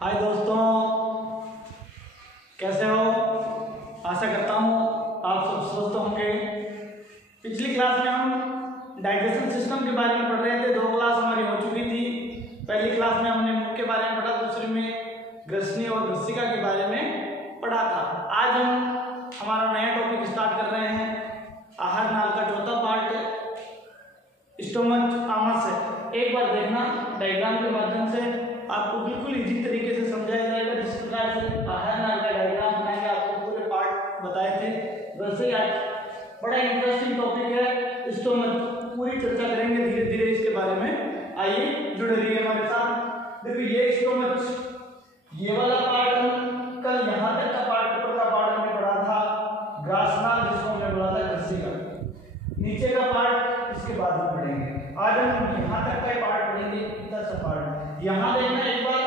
हाय दोस्तों, कैसे हो? आशा करता हूँ आप सब स्वस्थ होंगे। पिछली क्लास में हम डाइजेशन सिस्टम के बारे में पढ़ रहे थे। 2 क्लास हमारी हो चुकी थी। पहली क्लास में हमने मुख के बारे में पढ़ा, दूसरी में ग्रसनी और ग्रसिका के बारे में पढ़ा था। आज हम हमारा नया टॉपिक स्टार्ट कर रहे हैं। आहार नाल का चौथा पार्ट स्टोमच आमाशय। एक बार देखना डायग्राम के माध्यम से, आपको बिल्कुल इजी तरीके से समझाया जाएगा। जिस प्रकार से आहार नाल का डायग्राम बनाएंगे, आपको पूरे पार्ट बताए थे, वैसे ही आज बड़ा इंटरेस्टिंग टॉपिक है स्टोमच। पूरी चर्चा करेंगे धीरे धीरे इसके बारे में। आइए जुड़े रहिए हमारे साथ। देखो ये स्टोमच, ये वाला पार्ट हम कल यहाँ तक का पार्ट, ऊपर का पार्ट हमने पढ़ा था ग्रासनाल, जिसको हमने बोला था ग्रसिका। नीचे का पार्ट इसके बाद में पढ़ेंगे। आज हम यहाँ तक का पार्ट पढ़ेंगे, इतना सा पार्ट। यहाँ देखना, एक बार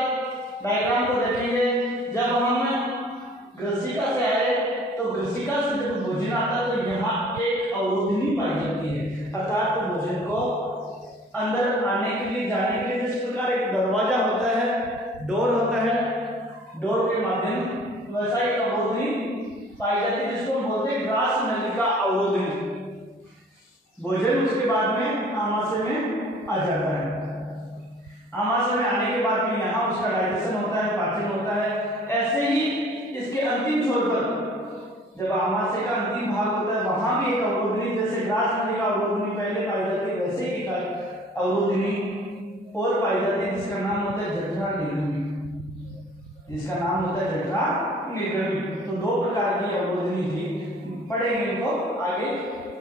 डायग्राम को देखेंगे। जब हम ग्रसिका से आए तो ग्रसिका से जब भोजन आता है तो यहाँ एक अवरोधनी पाई जाती है, अर्थात भोजन को अंदर आने के लिए, जाने के लिए जिस प्रकार एक दरवाजा होता है, डोर होता है, डोर के माध्यम वैसा एक अवरोधनी पाई जाती है, जिसको हम बोलते हैं ग्रास नलिका अवरोधनी। भोजन उसके बाद में आमाशय में आ जाता है। आमाशय में आने के बाद में यहाँ उसका डाइजेशन होता है, पाचन होता है। ऐसे ही इसके अंतिम छोर पर जब आमाशय का अंतिम भाग होता है, वहां भी एक अवरोधनी, जैसे ग्रास नलिका अवरोधनी पहले पाई जाती है, वैसे ही अवरोधनी और पाई जाती है, जिसका नाम होता है जठरा निर्गमी। जिसका नाम होता है जठरा निर्गमी। तो 2 प्रकार की अवरोधनी थी, पढ़ेंगे इनको आगे।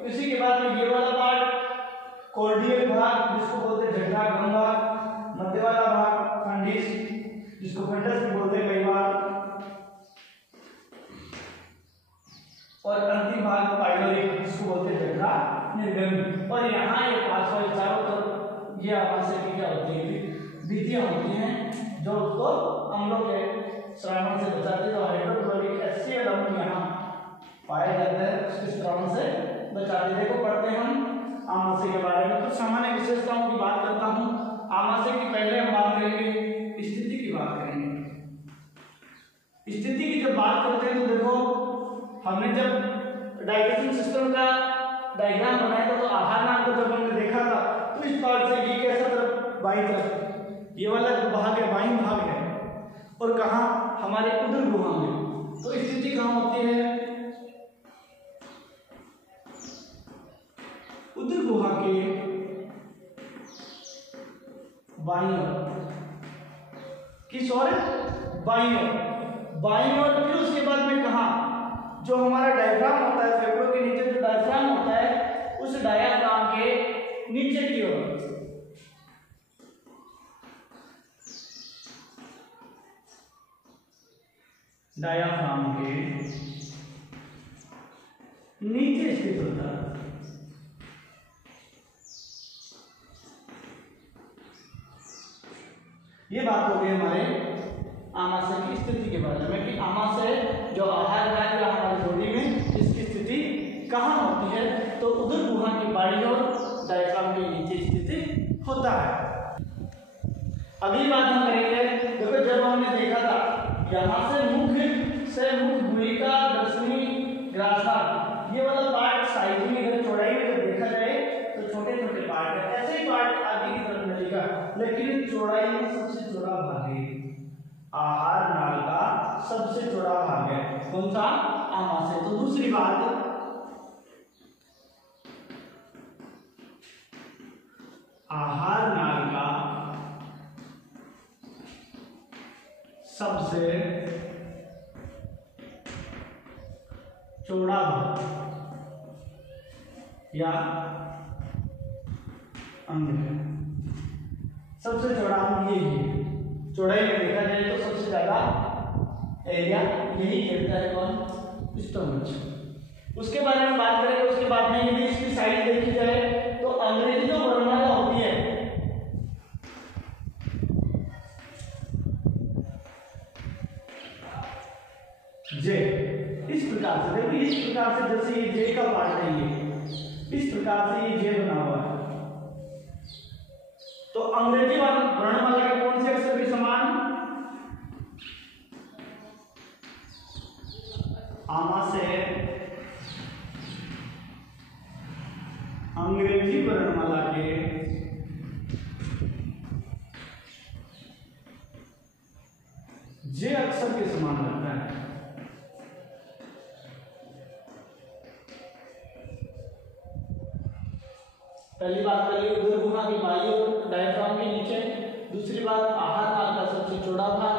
इसी के बाद में ये वाला पार्ट कॉर्डियल भाग, जिसको बोलते हैं जठरागम भाग। मध्य वाला भाग फंडिस, जिसको फंडस भी बोलते हैं कई बार। और अंतिम भाग पाइलोरिक, जिसको बोलते हैं जठरा निर्गमी। और यहाँ ये पार्श्व चारों तरफ ये आमाशय की क्या होती है, भित्तियां होती हैं, जो उसको अम्लों के श्रावण से बचाती है। तो हाइड्रोक्लोरिक एसिड अम्ल यहाँ पाया जाता है, उसके श्रावण से बचाते। देखो पढ़ते हैं हम आमाशय के बारे में। तो सामान्य विशेषताओं की बात करता हूँ। आमाशय की पहले हम बात करेंगे, स्थिति की बात करेंगे। स्थिति की जब बात करते हैं तो देखो, हमने जब डाइजेशन सिस्टम का डायग्राम बनाया था, तो आहार नाल को जब हमने देखा था, तो इस पार्ट से ये कैसा तरफ, बाईं तरफ ये वाला जो भाग है, बाईं भाग है। और कहाँ, हमारे उदर गुहा में। तो स्थिति कहाँ होती है, उदर गुहा के बाईं ओर, किस ओर, बाईं ओर। बाईं ओर। फिर उसके बाद में कहा, जो हमारा डायफ्राम होता है, फेफड़ों के नीचे जो डायफ्राम होता है, उस डायफ्राम के नीचे की ओर। डायफ्राम के नीचे स्थित होता है। ये बात हो गई हमारे आमाशय की स्थिति के बारे में, कि आमाशय जो आहार है हमारी बॉडी में, इसकी स्थिति कहाँ होती है। तो उदर गुहा की बाईं ओर, डायफ्राम के नीचे स्थिति होता है। अगली बात हम करेंगे। देखो जब हमने देखा था यहाँ से मुख गुहिका, ग्रसनी, ग्रासनाल, ये वाला पार्ट साइज में, इधर चौड़ाई में जब देखा जाए तो छोटे छोटे पार्ट है। ऐसे ही पार्ट आगे की तरफ मिलेगा, लेकिन चौड़ाई में सबसे चौड़ा भाग है आहार नाल का, सबसे चौड़ा भाग है कौन सा, आमाशय। तो दूसरी बात, आहार नाल का सबसे चौड़ा भाग या अंग है। सबसे चौड़ा अंग यही है। चौड़ाई में देखा जाए तो सबसे ज्यादा एरिया यही घेरता है, कौन, स्टोमच। उसके बारे में बात करेंगे। उसके बाद में यदि इसकी साइज देखी जाए तो अंग्रेजी जो वर्णमाला होती है, जे, इस प्रकार से देखो, इस प्रकार से, जैसे ये जे का पार्ट है, ये इस प्रकार से ये जे बना हुआ है। तो अंग्रेजी वर्णमाला के कौन से अक्षर के समान, आमाशय अंग्रेजी वर्णमाला के जे अक्षर के समान रहता है। पहली बात करिए उदर गुहा की बाई ओर डायफ्राम के नीचे, दूसरी बात आहार नाल का सबसे चौड़ा भाग,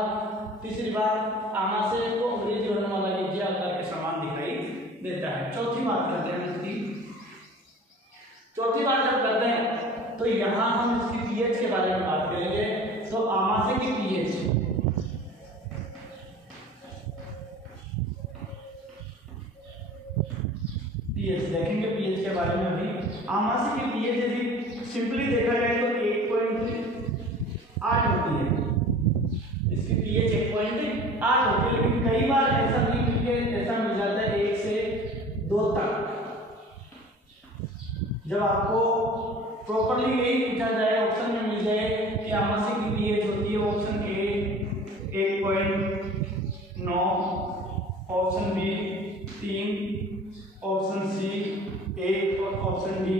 तीसरी बात आमाशय को अंग्रेजी वर्णमाला के जे आकार के समान दिखाई देता है। चौथी बात करते हैं इसकी। चौथी बात जब करते हैं तो यहाँ हम इसकी पीएच के बारे में बात करेंगे। तो आमाशय की पीएच, पीएच देखेंगे पीएच के बारे में अभी। आमाशय की पीएच यदि सिंपली देखा जाए तो 1.8 होती है, इसकी पीएच 1.8 होती है। लेकिन कई बार ऐसा नहीं मिल जाता है 1 से 2 तक। जब आपको प्रॉपर्ली यही पूछा जाए, ऑप्शन में मिल जाए कि आमाशय की पीएच होती है option A 1.9, option B 3, option C 1 और ऑप्शन डी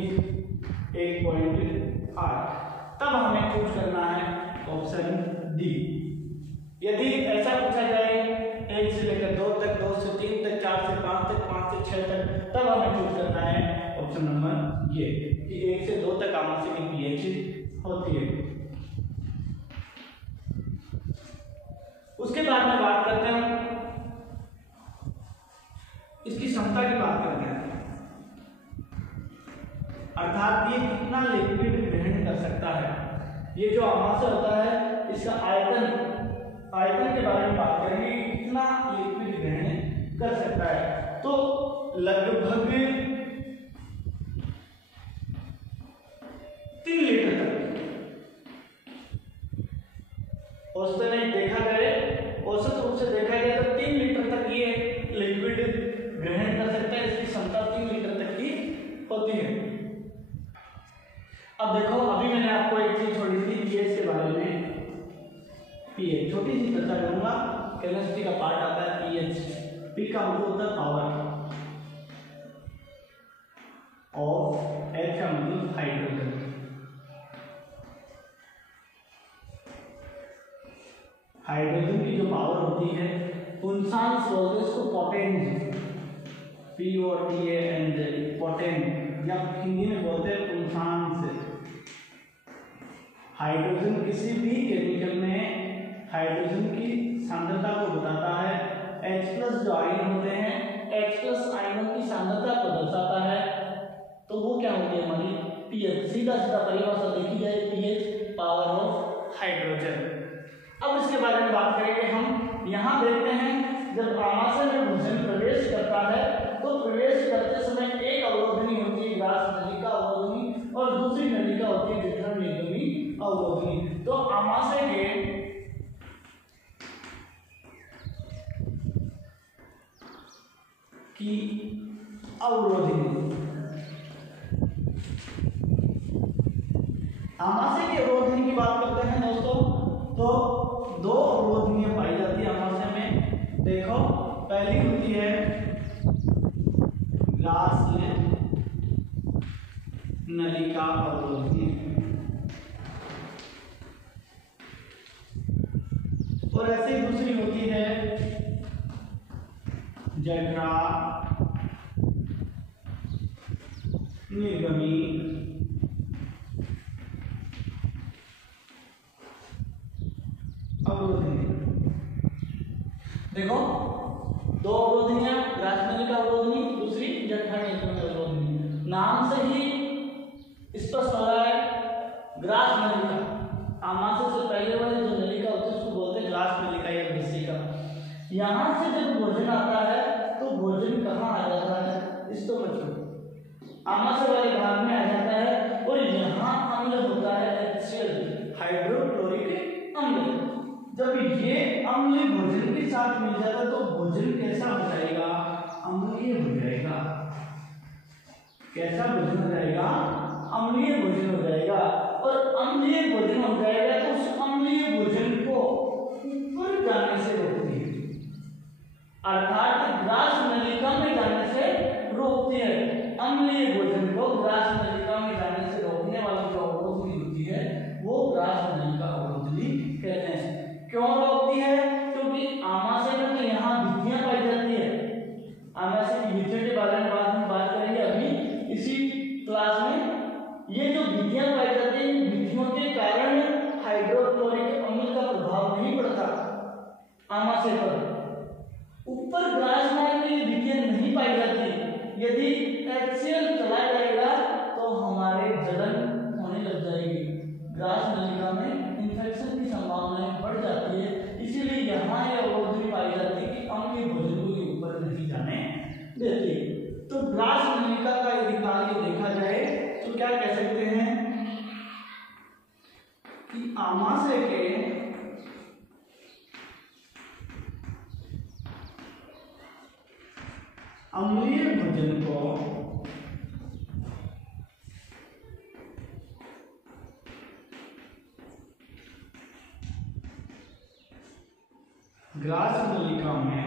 1.8, तब हमें चूज करना है ऑप्शन डी। यदि ऐसा पूछा जाए 1 से लेकर 2 तक, 2 से 3 तक, 4 से 5 तक, 5 से 6 तक, तब हमें चूज करना है ऑप्शन नंबर ये कि 1 से 2 तक आमाशय की पीएच होती है। उसके बाद में बात करते हैं इसकी क्षमता की बात करते हैं, अर्थात ये कितना लिक्विड ग्रहण कर सकता है। ये जो आमाशय होता है इसका आयतन के बारे में बात करेंगे, कितना लिक्विड ग्रहण कर सकता है। तो लगभग 3 लीटर तक औसतन देखा जाए, औसत रूप से देखा जाए तो 3 लीटर तक ये लिक्विड ग्रहण कर सकता है। इसकी क्षमता 3 लीटर तक की होती है। अब देखो, अभी मैंने आपको एक चीज छोड़ी थी पीएच के बारे में। पीएच छोटी सी चर्चा करूंगा, केमिस्ट्री का पार्ट आता है पीएच। पी का मतलब होता है पावर, और एच का मतलब हाइड्रोजन। हाइड्रोजन की जो पावर होती है, पुंसांस बोलते हैं इसको, पोटेंट, POTANT, पोटेंट, या हिंदी में बोलते हैं पुंसांस। हाइड्रोजन किसी भी केमिकल में हाइड्रोजन की सांद्रता को बताता है। H+ जो आयन होते हैं, H+ आयनों की सांद्रता को दर्शाता है। तो वो क्या होती है हमारी पीएच। सीधा परिभाषा देखी जाए पीएच, पावर ऑफ हाइड्रोजन। अब इसके बारे में बात करेंगे हम। यहाँ देखते हैं जब आमाशय में भोजन प्रवेश करता है तो प्रवेश करते समय एक अवरोधनी होती है ग्रास नलिका अवरोधनी, और दूसरी नलिका होती है जठर निगमी अवरोधनी। तो आमाशय के की अवरोधनी, आमाशय की अवरोधनी की बात करते हैं दोस्तों, तो 2 अवरोधनियां पाई जाती है आमाशय में। देखो, पहली होती है ग्लास नलिका अवरोधनी, और ऐसे दूसरी होती है जठरा निर्गमी अवरोधनी। देखो, 2 अवरोधनियां, ग्रास नलिका अवरोधनी, दूसरी जठरा निर्गमी अवरोधनी। नाम से ही स्पष्ट हो रहा है ग्रास नलिका, आमाशय से पहले वाली जो नलिका होती है उसको बोलते हैं ग्रास नलिका या वृश्चिका। यहाँ से जब भोजन आता है तो भोजन कहाँ आ जाता है, इसको बच्चों आमाशय वाले भाग में आ जाता है, और यहाँ अम्ल होता है HCl, हाइड्रोक्लोरिक अम्ल। जब ये अम्ल भोजन के साथ मिल जाता है तो भोजन कैसा हो जाएगा, अम्लीय हो जाएगा। कैसा भोजन हो जाएगा, अम्लीय भोजन हो जाएगा। और अम्लीय भोजन हो जाएगा तो उस अम्लीय भोजन को ऊपर जाने से रोकती है, अर्थात ग्रास नलिका प्रभाव नहीं पड़ता आमाशय पर। ऊपर ग्रास में विकिरण नहीं पाई जाती। यदि HCl चला जाएगा तो हमारे जलन होने लग जाएगी, ग्रास नलिका में इंफेक्शन की संभावनाएं बढ़ जाती है। इसीलिए यहाँ यह अवरोधनी पाई जाती है कि अम्लीय भोजन को ये ऊपर नहीं जाने देती। तो ग्रास नलिका का यदि कार्य देखा जाए तो क्या कह सकते हैं कि आमाशय के अम्लीय भोजन को ग्रास नलिका में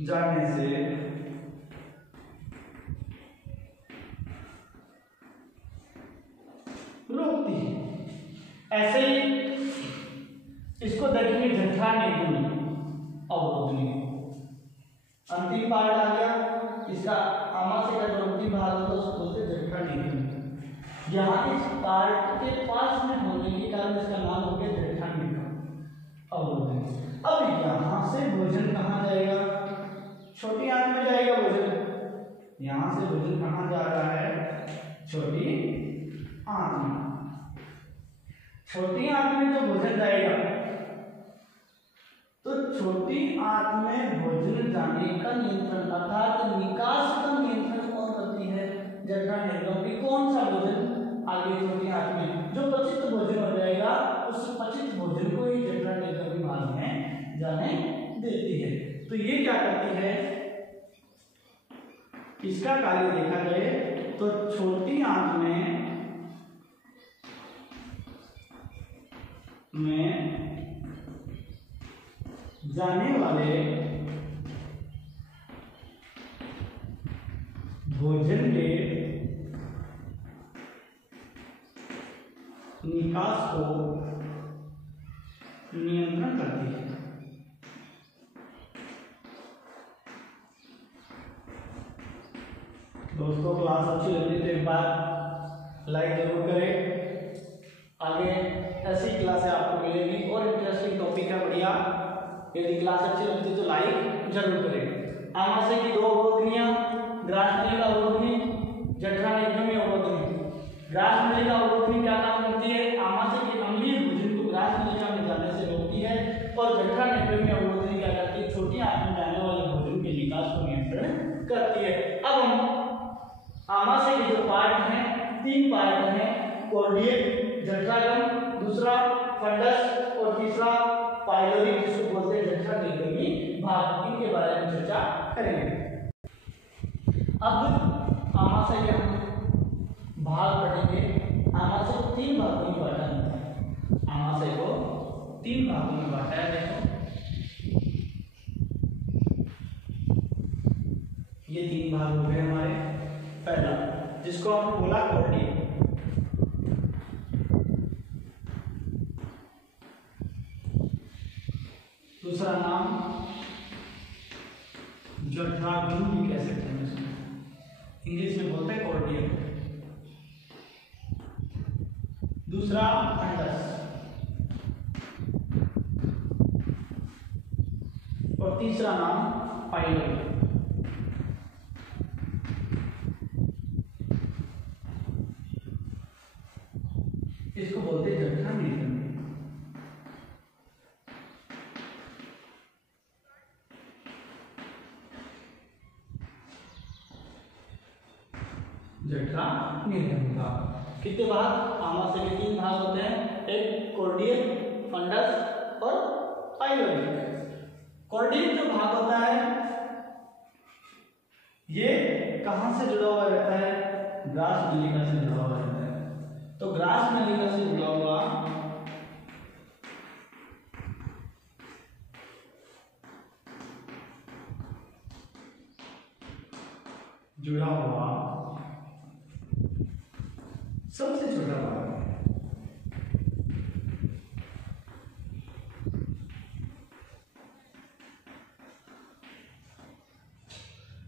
जाने से रोकती है। ऐसे ही इसको देखेंगे जठरा निगुण अवरोधनी। अंतिम पार्ट आ गया इसका, आमाशय का जो अंतिम भाग होता है उसको बोलते हैं जठरा निगुण। यहाँ इस पार्ट के पास में होने के कारण इसका नाम हो गया जठरा निगुण अवरोधनी। अब यहाँ से भोजन कहाँ जाएगा? छोटी आंत में जाएगा भोजन। यहाँ से भोजन कहाँ जा रहा है? छोटी आंत में। छोटी आंत में जो भोजन जाएगा तो छोटी आंत में भोजन जाने का नियंत्रण अर्थात निकास का नियंत्रण कौन करती है? जठरा निगम की। कौन सा भोजन आगे छोटी आंत में जो पचित भोजन हो जाएगा उस पचित भोजन को ही जठरा निगम की भाग में जाने देती है। तो ये क्या करती है? इसका कार्य देखा जाए तो छोटी आंत में जाने वाले भोजन के निकास को नियंत्रण करती है। दोस्तों क्लास अच्छी लगी तो एक बार लाइक जरूर करें। आगे ऐसी क्लासें आपको मिलेगी और इंटरेस्टिंग टॉपिक है बढ़िया। यदि क्लास अच्छी लगती तो लाइक जरूर करें। आमाशय की 2 अवरोधनियां, ग्रास नलिका अवरोधनी, जठरा निगमी अवरोधनी। ग्रास नलिका अवरोधनी क्या काम करती है? आमाशय के अम्लीय भोजन को ग्रास नलिका में जाने से रोकती है। और जठरा निगमी अवरोधनी क्या करती है? छोटी आंत में जाने वाले भोजन के निकास को नियंत्रण करती है। अब हम आमाशय के जो पार्ट हैं 3 पार्ट हैं, कॉर्डियल जठरागम, दूसरा फंडस और तीसरा पाइलोरी जिसको बोलते हैं जठरा निगमी भाग, इनके बारे में चर्चा करेंगे। अब आमाशय के हम भाग पढ़ेंगे। आमाशय को 3 भागों में बांटा है। आमाशय को 3 भागों में बांटा है। देखो ये 3 भाग हो गए हमारे। पहला जिसको हमने बोला कॉर्डियल, दूसरा नाम जठरागम भी कह सकते हैं, इसमें इंग्लिश में बोलते हैं कॉर्डियल। दूसरा फंडस और तीसरा नाम पाइलोरी। इसको बोलते हैं जठरा निगमी। जठरा निगमी भाग। कितने भाग? आमाशय के 3 भाग होते हैं, एक कॉर्डियल, फंडस और पाइलोरी। कॉर्डियल जो भाग होता है ये कहां से जुड़ा हुआ रहता है? ग्रास नलिका से जुड़ा हुआ रहता है। तो ग्रास नलिका से जुड़ा हुआ सबसे छोटा भाग है।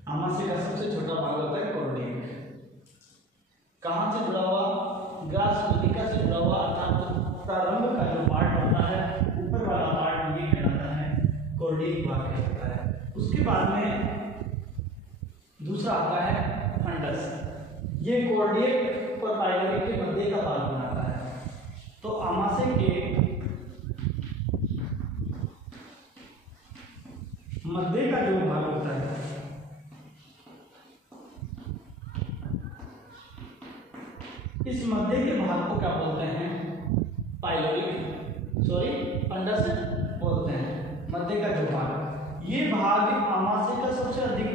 आमाशय का सबसे छोटा भाग होता है कॉर्डियल। कहां से जुड़ा हुआ? ग्रास नलिका से जुड़ा हुआ, अर्थात बाद में दूसरा आता है फंडस। ये कॉर्डिएट और पाइलोरिक के मध्य का भाग बनाता है। तो आमाशय के मध्य का जो भाग होता है, इस मध्य के भाग को क्या बोलते हैं? फंडस बोलते हैं। मध्य का जो भाग, ये भाग आमाशय का सबसे अधिक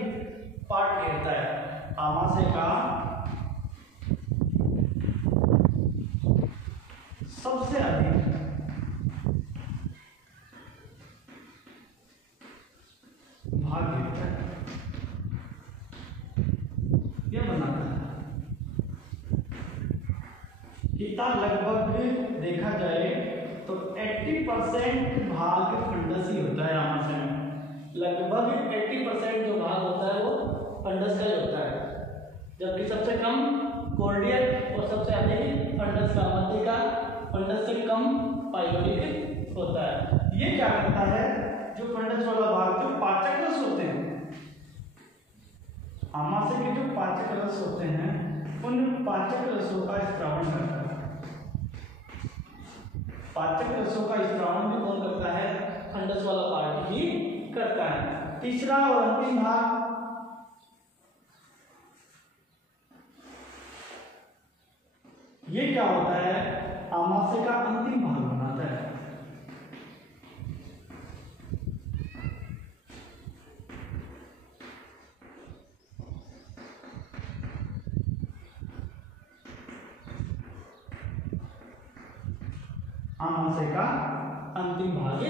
पार्ट घेरता है। आमाशय का सबसे अधिक भाग घेरता है, यह बनाता है। इतना लगभग देखा जाए तो 80% भाग फंडस ही होता है आमाशय में। लगभग 80% जो भाग होता है वो फंडस का ही होता है, जबकि सबसे कम कॉर्डियल और सबसे अधिक फंडस का। मध्य का फंडस से कम पाइलोरिक होता है। ये क्या करता है? जो फंडस वाला भाग, जो पाचक रस होते हैं, आमाशय के जो पाचक रस होते हैं, उन पाचक रसों का स्त्रावण करता है। पाचक रसों का स्त्रावण भी कौन करता है? फंडस वाला पार्ट ही करता है। तीसरा और अंतिम भाग, ये क्या होता है? आमाशय का अंतिम भाग बनाता है। आमाशय का अंतिम भाग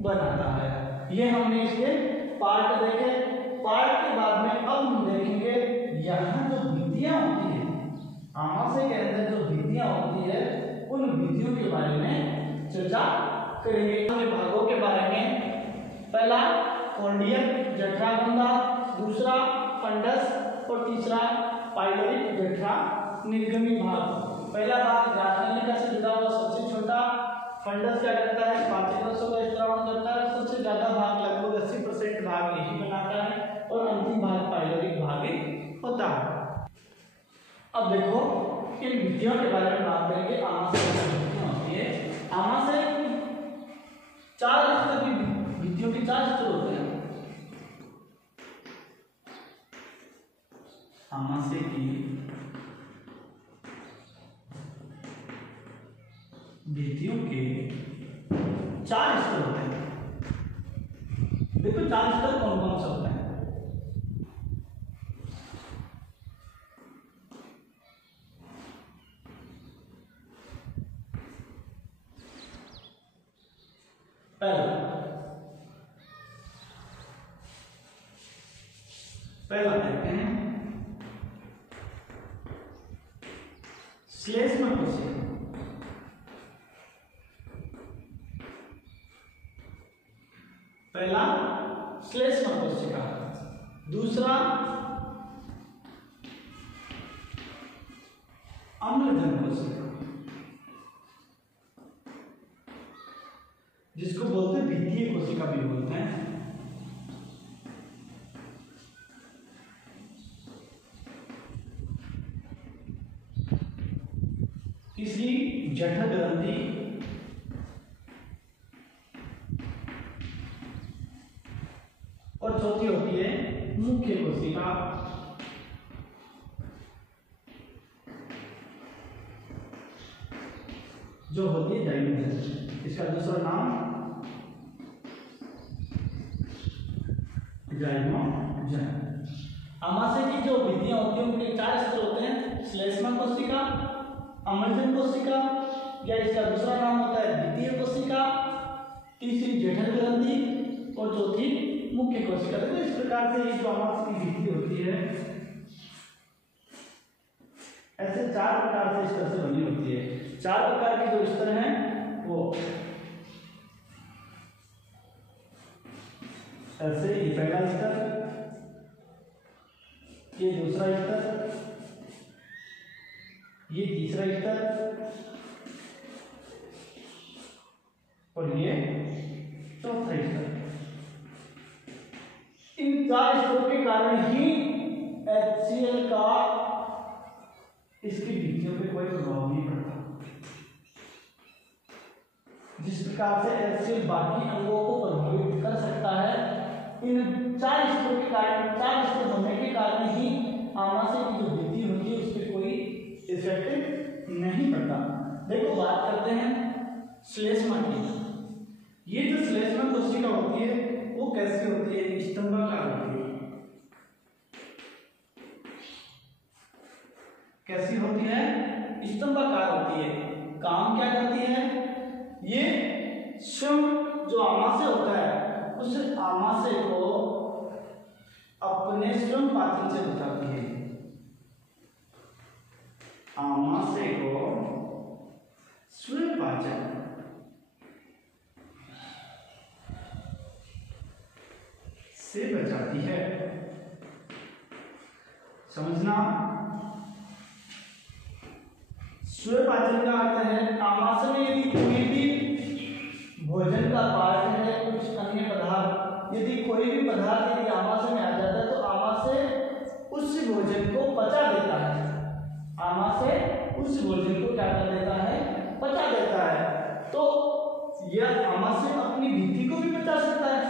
बनाता है। ये हमने इसके पार्ट देखे। पार्ट के बाद में अब हम देखेंगे यहाँ जो विधियां होती है, आमाशय के अंदर जो विधियां होती है, उन विधियों के बारे में चर्चा करेंगे। भागों के बारे में, पहला कॉर्डियल जठरागुंदा, दूसरा फंडस और तीसरा पाइलोरिक जठरा निर्गमी भाग। पहला भाग राजनलिका से जुड़ा हुआ सबसे छोटा फंडस क्या करता है? पाचक रसों का स्त्रावण करता है। सबसे ज्यादा भाग, लगभग 80% भाग यही बनाता है, और अंतिम भाग पाइलोरिक भाग होता है। अब देखो इन विधियों के बारे में बात करेंगे। आमाशय की विधियां होती है। आमाशय 4 स्तर की विधियों के 4 स्तर होते हैं। आमाशय की विधियों के 4 स्तर होते हैं। देखो 4 स्तर कौन कौन से होते हैं? पहला देखते हैं श्लेष्म कोशिका। पहला श्लेष्म कोशिका, दूसरा अम्लधन कोशिका, जिसको बोलते हैं भित्तीय कोशिका भी बोलते हैं। तीसरी जठर ग्रंथि, और चौथी होती है मुख्य कोशिका। जो होती है जाइमोजन। इसका दूसरा नाम जाइमोजन। आमाशय की जो विधियां होती हैं उनके 4 स्तर होते हैं। श्लेष्मा कोशिका, अम्लजन कोशिका, या इसका दूसरा नाम होता है द्वितीय कोशिका, तीसरी जठर ग्रंथि और चौथी मुख्य कोशिका। तो इस प्रकार से ये जो आमाशय की विधि होती है, ऐसे 4 प्रकार से स्तर से बनी होती है। 4 प्रकार के जो स्तर हैं वो ऐसे, ये पहला स्तर, ये दूसरा स्तर, ये तीसरा स्तर और ये चौथा स्तर। इन कारण ही HCl का इसकी भित्तियों पे कोई प्रभाव नहीं पड़ता। जिस प्रकार से HCl बाकी अंगों को प्रभावित कर सकता है, इन 4 स्तरों के कारण, 4 स्तर होने के कारण ही आमाशय की जो भित्ति होती है उस पर कोई इफेक्ट नहीं पड़ता। देखो बात करते हैं श्लेष्मा की। ये जो श्लेष्मा कोशिका होती है वो कैसी होती है? स्तंभाकार होती है। कैसी होती है? स्तंभाकार होती है। काम क्या करती है? ये स्वयं जो आमाशय होता है उस आमाशय को अपने स्वयं पाचन से बचाती है। आमाशय को स्वयं पाचन से बचाती है। समझना, स्वयं पाचन का अर्थ है आमाशय में यदि कोई भी भोजन का पार्ट है, कुछ अन्य पदार्थ, यदि कोई भी पदार्थ यदि आमाशय में आ जाता है तो आमाशय उस भोजन को पचा देता है। आमाशय उस भोजन को क्या कर देता है? पचा देता है। तो यह आमाशय अपनी भित्ति को भी पचा सकता है।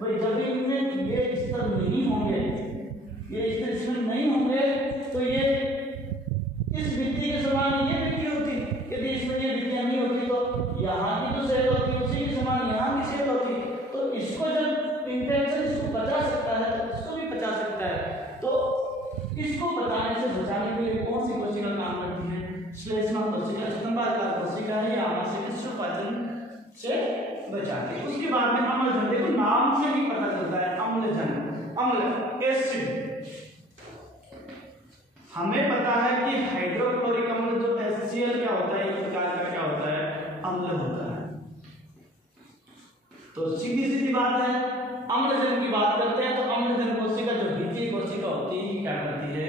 भाई जब इनमें ये स्तर नहीं होंगे, ये स्तर इसमें नहीं होंगे तो ये इस भित्ति के समान ये भित्ति होती। यदि इसमें ये भित्तियां नहीं होती तो यहाँ की जो सेल होती उसी के समान यहाँ की सेल होती। तो इसको जब इंटेंशन इसको बचा सकता है तो इसको भी बचा सकता है। तो इसको बचाने से बचाने के लिए कौन सी कोशिका काम करती है? श्लेष्मा कोशिका, स्तंभाकार कोशिका है, आमाशय के स्वयं पाचन से बचाती है। उसके बाद में अम्लजन, देखो नाम से ही पता चलता है अम्लजन, अम्ल, एसिड। हमें पता है कि हाइड्रोक्लोरिक अम्ल जो HCl क्या होता है, एक प्रकार का क्या होता है? अम्ल होता है। तो सीधी सीधी बात है, अम्लजन की बात करते हैं तो अम्लजन कोशिका जो भित्तीय कोशिका होती है क्या करती है?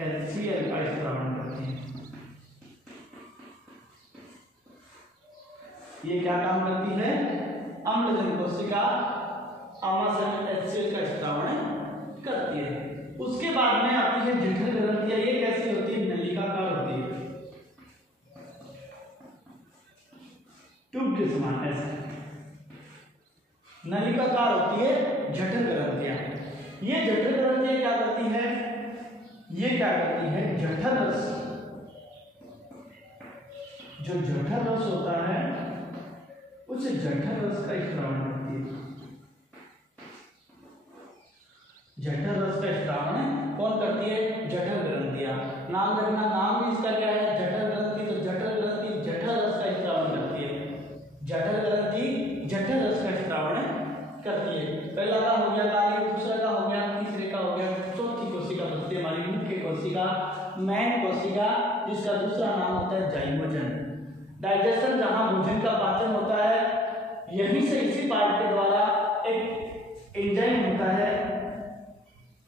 HCl का स्त्रावण करती है। ये क्या काम करती है? अम्लजन कोशिका आमाशय में HCl का स्त्रावण करती है। उसके बाद में आपकी जो जठर ग्रंथियां, ये कैसी होती है? नलिकाकार होती है, ट्यूब के समान ऐसे नलिकाकार होती है जठर ग्रंथियां। ये जठर ग्रंथियां क्या करती है? ये क्या करती है? जठर रस, जो जठर रस होता है उस जठर रस का स्त्रावण करती है। जठर रस का स्त्रावण कौन करती है? जठर ग्रंथियां। नाम रखना, नाम भी इसका क्या है? जठर ग्रंथि। तो जठर ग्रंथि जठर रस का स्त्रावण करती है। जठर ग्रंथि जठर रस का स्त्रावण करती है। पहला का हो गया कार्य, दूसरा का हो गया, तीसरे का हो गया, चौथी कोशिका बनती है हमारी मुख्य कोशिका, मेन कोशिका, जिसका दूसरा नाम होता है जाइमोजन। डाइजेशन, जहां भोजन का पाचन होता है, यहीं से इसी पार्ट के द्वारा एक एंजाइम होता है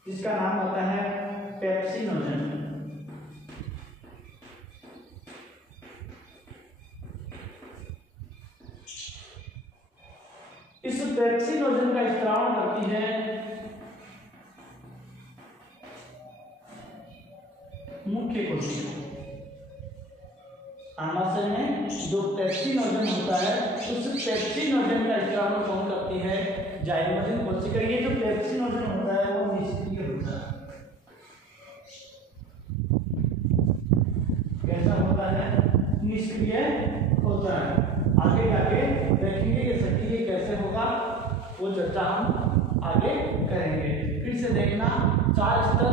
जिसका नाम होता है पेप्सिनोजन। इस पेप्सिनोजन का स्त्रावण करती है मुख्य कोशिका। आमाशय में जो पेप्सिनोजन होता है उस पेप्सिनोजन का स्त्रावण कौन करती है? जाइमोजन कोशिका। ये जो पेप्सिनोजन होता है वो निष्क्रिय होता है। कैसा होता है? निष्क्रिय होता है। आगे जाके देखेंगे ये सक्रिय कैसे होगा, वो चर्चा हम आगे करेंगे। फिर से देखना, 4 स्तर,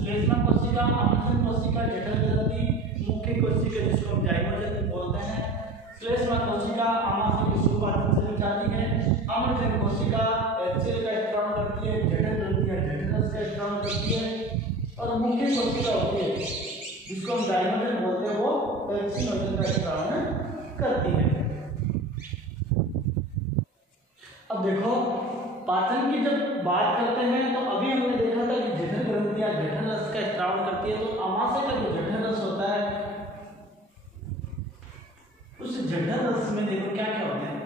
श्लेष्मा कोशिका, अम्लजन कोशिका, जठर ग्रंथि, मुख्य कोशिका जिसको हम जाइमोजन बोलते हैं। श्लेष्मा कोशिका आमाशय के स्वयं पाचन से बचाती है। अम्लजन कोशिका HCl का स्त्रावण करती है। जठर ग्रंथियां जठर रस का स्त्रावण करती है। और मुख्य कोशिका होती है जिसको हम जाइमोजन बोलते हैं, वो पेप्सिनोजन का स्त्रावण करती है। अब देखो, पाचन की जब बात करते हैं तो अभी हमने देखा था कि जठर ग्रंथियां जठर रस का स्त्रावण करती है। तो आमाशय का जो जठर रस होता है उस जठर रस में देखो क्या क्या होता है,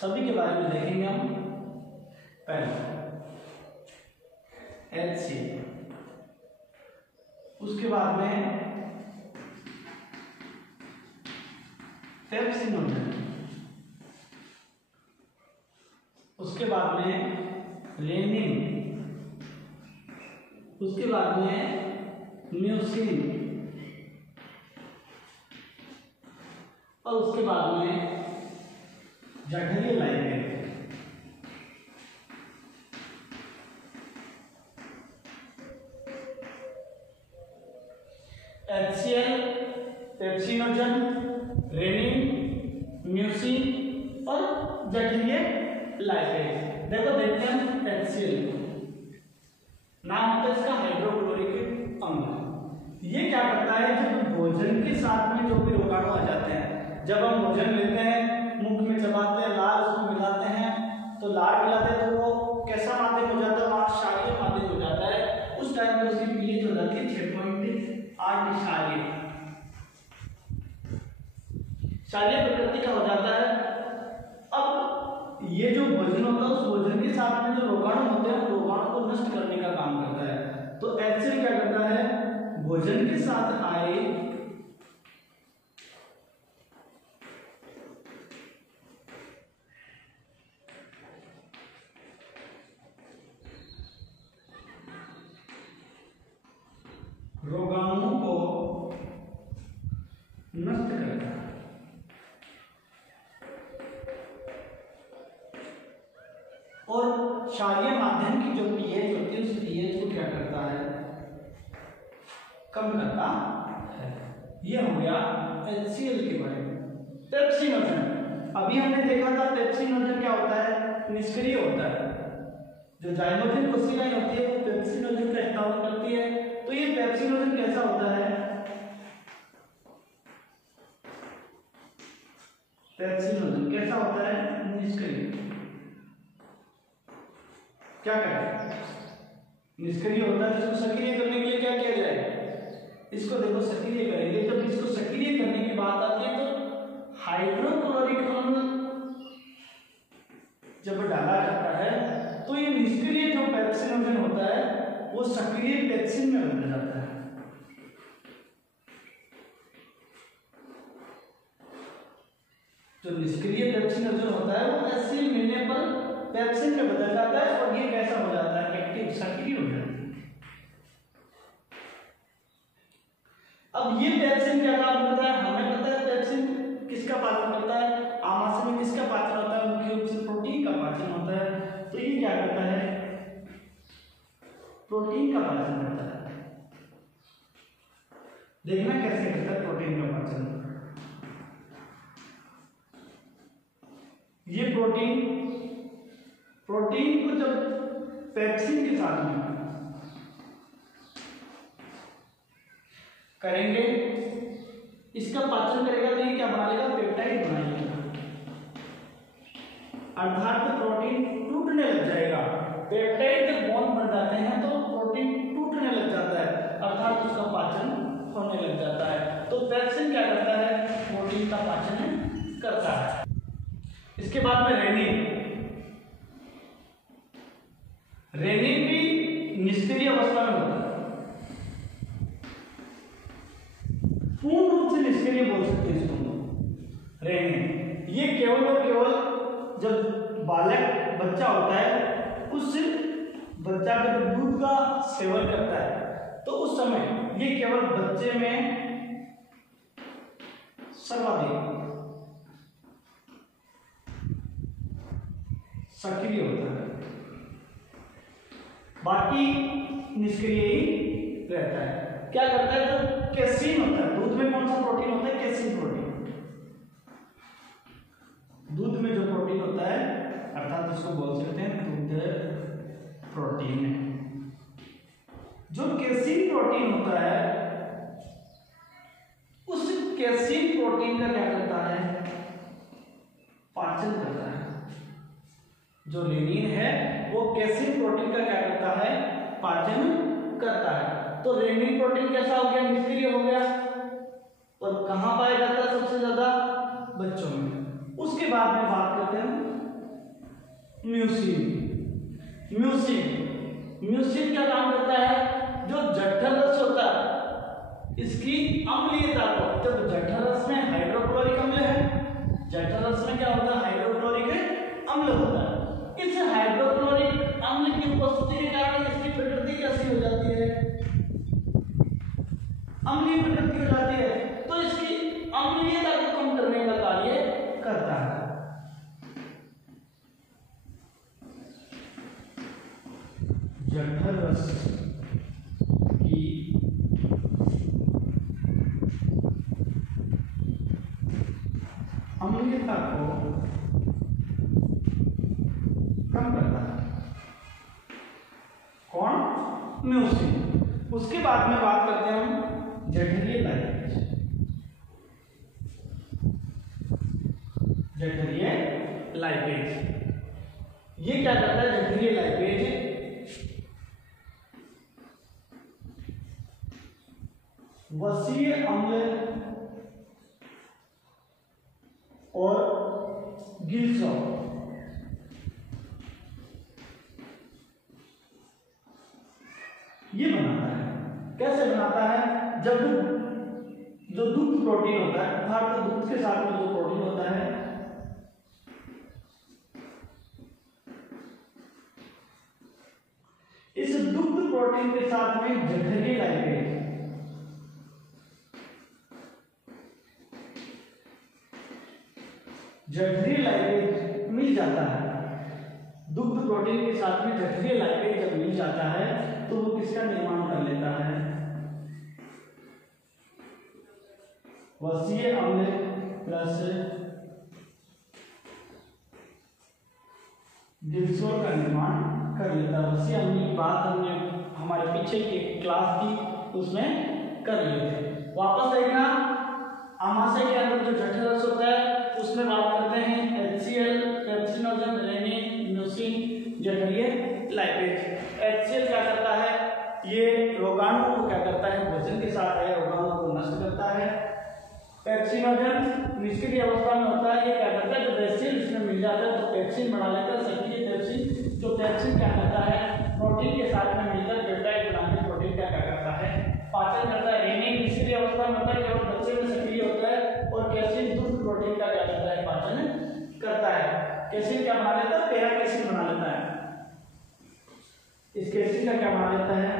सभी के बारे में देखेंगे हम। पहले HCl। उसके बाद में पेप्सिनोजन, उसके बाद में रेनिन, उसके बाद में म्यूसिन और उसके बाद में जठरीय ligand. HCl, pepsinogen, rennin, mucin और जठरीय लाइगेंड। देखो देखते हैं HCl, नाम होता है इसका हाइड्रोक्लोरिक अम्ल। ये क्या करता है, जब भोजन के साथ में जो भी रोगाणु आ जाते हैं, जब हम भोजन लेते हैं, मुख में चबाते हैं, लार उसमें मिलाते हैं, तो लार मिलाते हैं तो वो कैसा माध्यम हो जाता है, वहाँ क्षारीय माध्यम हो जाता है। उस टाइम में उसकी पीएच हो जाती है 6.8 क्षारीय प्रकृति का हो जाता है। अब ये जो भोजन होता है, उस भोजन के साथ में जो रोगाणु होते हैं, रोगाणु को नष्ट करने का काम करता है। तो HCl क्या करता है, भोजन के साथ आए रोगाणु को नष्ट करता है। और क्षारीय माध्यम की जो पीएच होती है, उस पीएच को क्या करता है, कम करता है। ये हो गया HCl के बारे में। पेप्सिनोजन, अभी हमने देखा था पेप्सिनोजन क्या होता है, निष्क्रिय होता है। जो जाइमोथिन कोशिकाएं होती है वो पेप्सिनोजन का स्त्राव करती है। तो ये पेप्सिनोजन कैसा होता है, पेप्सिनोजन कैसा होता है, निष्क्रिय। क्या करें, निष्क्रिय होता है। इसको सक्रिय करने के लिए क्या किया जाए, इसको देखो सक्रिय करेंगे। जब इसको सक्रिय करने की बात आती है तो हाइड्रोक्लोरिक अम्ल जब डाला जाता है तो ये निष्क्रिय जो पेप्सिनोजन होता है वो सक्रिय पेप्सिन में बदल जाता है। जो निष्क्रिय पेप्सिनोजन होता है वो HCl मिलने पर पेप्सिन में बदल जाता है और ये कैसा हो जाता है, एक्टिव, सक्रिय हो जाता है। अब ये पेप्सिन क्या काम करता है, हमें पता है पेप्सिन किसका पाचन करता है, आमाशय में किसका पाचन होता है, मुख्य रूप से प्रोटीन का पाचन होता है। तो ये क्या करता है, प्रोटीन का पाचन करता है। देखना कैसे करता है प्रोटीन का पाचन। ये प्रोटीन को जब पेप्सिन के साथ में करेंगे, इसका पाचन करेगा तो ये क्या बना लेगा, पेप्टाइड बना लेगा। अर्थात प्रोटीन टूटने लग जाएगा। पेप्टाइड जब बॉन्ड बन जाते हैं तो प्रोटीन टूटने लग जाता है, अर्थात उसका पाचन होने लग जाता है। तो पेप्सिन क्या करता है, प्रोटीन का पाचन करता है। इसके बाद में रेनिन भी निष्क्रिय अवस्था में होता है, पूर्ण रूप से निष्क्रिय बोल सकते हैं इसको रेनिन। ये केवल और केवल जब बालक बच्चा होता है, उस बच्चा जब दूध का सेवन करता है तो उस समय ये केवल बच्चे में सर्वाधिक सक्रिय होता है, बाकी निष्क्रिय ही रहता है। क्या करता है, जो कैसीन होता है, दूध में कौन सा प्रोटीन होता है, कैसीन प्रोटीन। दूध में जो प्रोटीन होता है, अर्थात उसको बोल सकते हैं दूध प्रोटीन। जो कैसीन प्रोटीन होता है, उस कैसीन प्रोटीन का क्या करता है, पाचन करता है। जो रेनिन है वो कैसीन प्रोटीन का क्या करता है, पाचन करता है। तो रेनिन प्रोटीन कैसा हो गया, निष्क्रिय हो गया। और कहाँ पाया जाता है सबसे ज्यादा, बच्चों में। उसके बाद में बात करते हैं म्यूसिन। म्यूसिन क्या काम करता है, जो जठर रस होता है इसकी अम्लीयता को, जब जठर रस में हाइड्रोक्लोरिक अम्ल है, जठर रस में क्या होता है, हाइड्रोक्लोरिक अम्ल होता है, इस हाइड्रोक्लोरिक अम्ल की उपस्थिति के कारण इसकी प्रकृति कैसी हो जाती है, अम्लीय प्रकृति हो जाती है, तो इसकी अम्लीयता को कम करने का कार्य करता है। जठर रस की अम्लीयता को कम करता है कौन, म्यूसिन। उसके बाद में बात करते हैं हम जठरीय लाइपेज। जठरीय लाइपेज ये क्या करता है, जठरीय लाइपेज वसीय अम्ल और गिल्सॉल ये बनाता है। कैसे बनाता है, जब जो दुग्ध प्रोटीन होता है, अर्थात दूध के साथ में जो प्रोटीन होता है इस दुग्ध प्रोटीन के साथ में जठरीय लाइपेज मिल जाता है। दुग्ध प्रोटीन के साथ में जठरीय लाइपेज जब मिल जाता है तो वो किसका निर्माण कर लेता है, वसीय अम्ल प्लस गिल्सॉल का निर्माण कर लेता है। वसीय अम्ल की बात हमने हमारे पीछे की क्लास थी उसमें कर लिए थे। वापस देखना, आमाशय के अंदर जो जठर रस होता है उसमें बात करते हैं HCl, पेप्सिनोजन, रेनिन, म्यूसिन, जठरीय लाइपेज। HCl क्या करता है, ये रोगाणु को क्या करता है, भोजन के साथ है रोगाणु को नष्ट करता है। पेप्सिनोजन निष्क्रिय अवस्था में होता है, ये क्या करता है, जब एसिड इसमें मिल जाता है तो पेप्सिन बना लेता है, सक्रिय पेप्सिन। जो पेप्सिन क्या करता है, प्रोटीन के साथ में मिलकर पेप्टाइड बनाकर प्रोटीन क्या करता है, पाचन करता है। रेनिन निष्क्रिय अवस्था में होता है, केवल बच्चे में सक्रिय होता है, और कैसिन दुग्ध प्रोटीन का क्या करता है, पाचन करता है। कैसिन क्या बना लेता है, पैरा कैसिन बना लेता है। इस कैसिन का क्या बना लेता है,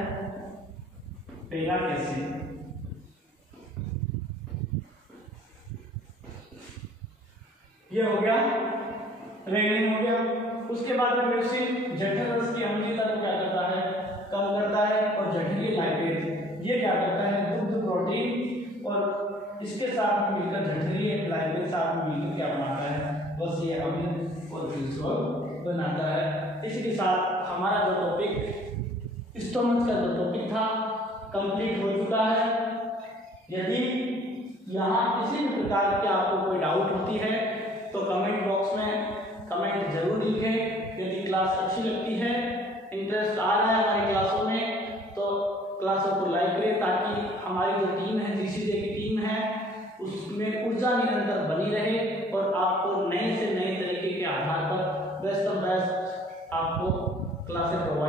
पैरा कैसिन। ये हो गया, रेनिन हो गया। उसके बाद में म्यूसिन जठर रस की अम्लीयता को क्या करता है, कम करता है। और जठरीय लाइपेज ये क्या करता है, दुग्ध प्रोटीन और इसके साथ में मिलकर जठरीय लाइपेज साथ में मिलकर क्या बनाता है, वसीय अम्ल और गिल्सॉल बनाता है। इसी के साथ हमारा जो टॉपिक स्टोमच का जो टॉपिक था कंप्लीट हो चुका है। यदि यहाँ किसी भी प्रकार की आपको कोई डाउट होती है तो कमेंट बॉक्स में कमेंट जरूर लिखें। यदि क्लास अच्छी लगती है, इंटरेस्ट आ रहा है हमारी क्लासों में, तो क्लासों को लाइक करें ताकि हमारी जो टीम है, GCJ की टीम है, उसमें ऊर्जा निरंतर बनी रहे और आपको नए से नए तरीके के आधार पर बेस्ट ऑफ बेस्ट आपको क्लासें प्रोवाइड